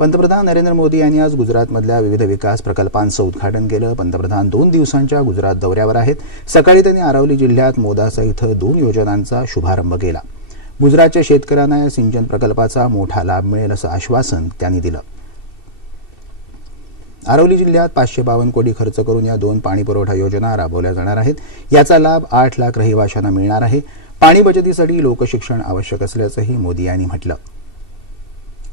पंतप्रधान नरेंद्र मोदी यांनी आज गुजरातमधल्या विविध विकास प्रकल्पांचं उद्घाटन केलं। पंतप्रधान 2 दिवसांच्या गुजरात दौऱ्यावर आहेत। सकाळी त्यांनी अरावली जिल्ह्यात मोदासा इथं 2 योजनांचा शुभारंभ केला। गुजरातच्या शेतकऱ्यांना या सिंचन प्रकल्पाचा मोठा लाभ मिळेल असं आश्वासन त्यांनी दिलं। अरावली जिल्ह्यात 552 कोटी खर्च करून या 2 पाणी पुरवठा योजना राबवल्या जाणार आहेत। याचा लाभ 8 लाख रहिवाशांना मिळणार आहे। पाणी बचतीसाठी लोकशिक्षण आवश्यक असल्याचंही मोदी यांनी म्हटलं।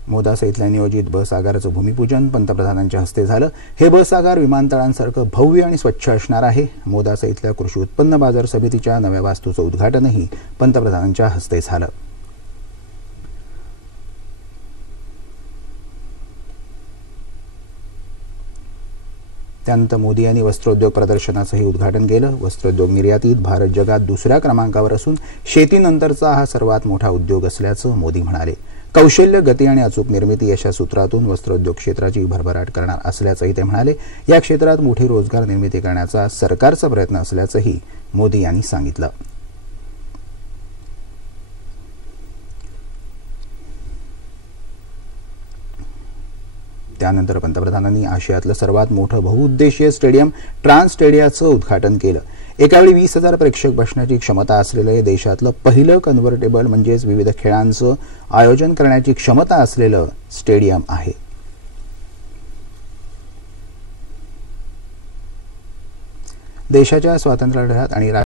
मोदासा इथल्या नियोजित बस आगाराचं भूमिपूजन पंतप्रधानांच्या हस्ते झालं। हे बस आगार विमानतळांसारखं भव्य आणि स्वच्छ असणार आहे। मोदासा इथल्या कृषी उत्पन्न बाजार समितीच्या नव्या वास्तूचं उद्घाटनही पंतप्रधानांच्या हस्ते झालं। त्यानंतर मोदी यांनी वस्त्रोद्योग प्रदर्शनाचंही उद्घाटन केलं। वस्त्रोद्योग निर्यातीत भारत जगात दुसऱ्या क्रमांकावर असून शेतीनंतरचा हा सर्वात मोठा उद्योग असल्याचं मोदी म्हणाले। कौशल्य, गती आणि अचूक निर्मिती अशा सूत्रातून वस्त्रोद्योग क्षेत्राची भरभराट करणार असल्याचंही ते म्हणाले। या क्षेत्रात मोठी रोजगार निर्मिती करण्याचा सरकारचा प्रयत्न असल्याचंही मोदी यांनी सांगितलं। त्यानंतर पंतप्रधानांनी आशियातलं सर्वात मोठं बहुउद्देशीय स्टेडियम ट्रान्सस्टेडियाचं उद्घाटन केलं। एकावेळी 20,000 प्रेक्षक बसण्याची क्षमता असलेलं देशातलं पहिलं कन्व्हर्टेबल म्हणजेच विविध खेळांचं आयोजन करण्याची क्षमता असलेलं स्टेडियम आहे। देशाच्या स्वातंत्र्य लढ्यात आणि